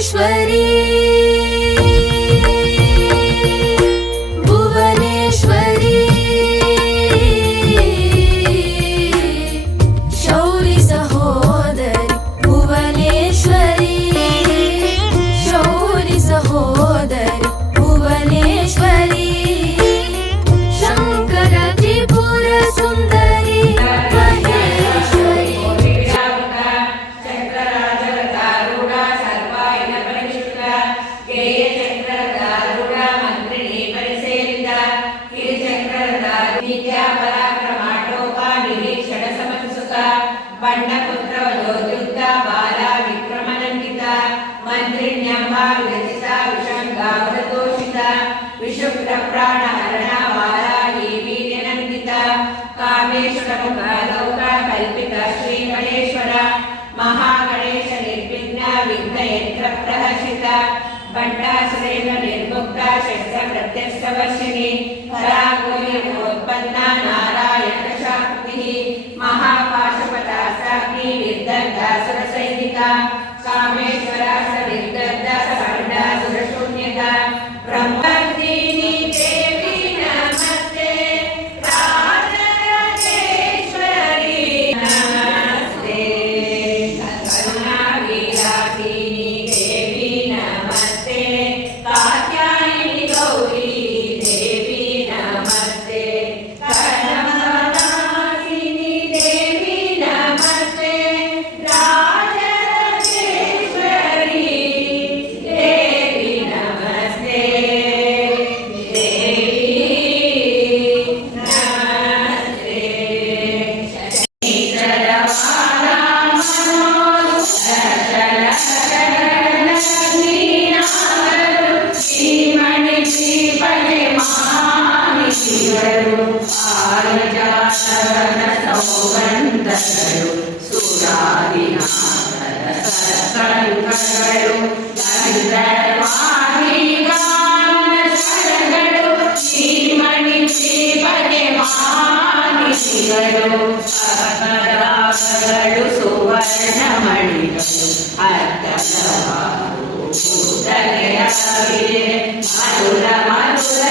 भुवनेश्वरी भुवनेश्वरी शौरि सहोदरी भुवनेश्वरी शौरि सहोदरी भुवनेश्वरी शंकर त्रिपुर सुंदरी महेश्वरी बंडपुत्र वयोयुक्त बाला विक्रमनंदिता मंत्रिण्यंबा विरचिता विषंगावरतोषिता विशुभ्र प्राणहरणा वाराही वीर्यनंदिता कामेश्वर मुखालौका कल्पिता श्रीगणेश्वर महागणेश निर्विघ्न विघ्नयंत्र प्रहर्षिता बंडासुरेण निर्मुक्ता शस्त्र प्रत्यक्षवर्षिणी परागोयोत्पन्ना नारायण शाक्तिः महापाशुपतासाग्नि निर्दग्धासुरसैनिका कामेश्वरा निर्दग्धा बंडासुरशून्यता ब्रह्मदीनी देवी नमस्ते राजराजेश्वरी नमस्ते करुणाविलासिनी देवी नमस्ते कात्यायनी गौरी देवी नमस्ते कनकवासिनी देवी नमस्ते राजराजेश्वरी देवी नमस्ते देवी नमस्ते शनिचरवाला ಶ್ರೀಮಣಿ ಶ್ರೀಪಣೆ ಮಹಾನಿಧಿಗಳು ಆರಜಾತವನ ಸೌಗಂಧಗಳು ಸುರಾದಿನಾಥರ ಸತ್ಸಂಗಗಳು ಗಂಧರ್ವಾದಿ ಗಾನ ಸ್ವರಗಳು ಶ್ರೀಮಣಿ ಶ್ರೀಪಣೆ ಮಹಾನಿಧಿಗಳು ಅಪರಾಗಗಳು ಸುವರ್ಣಮಣಿಗಳು ಅರ್ಥವಾರು ಮಧುರ ಮಧುರ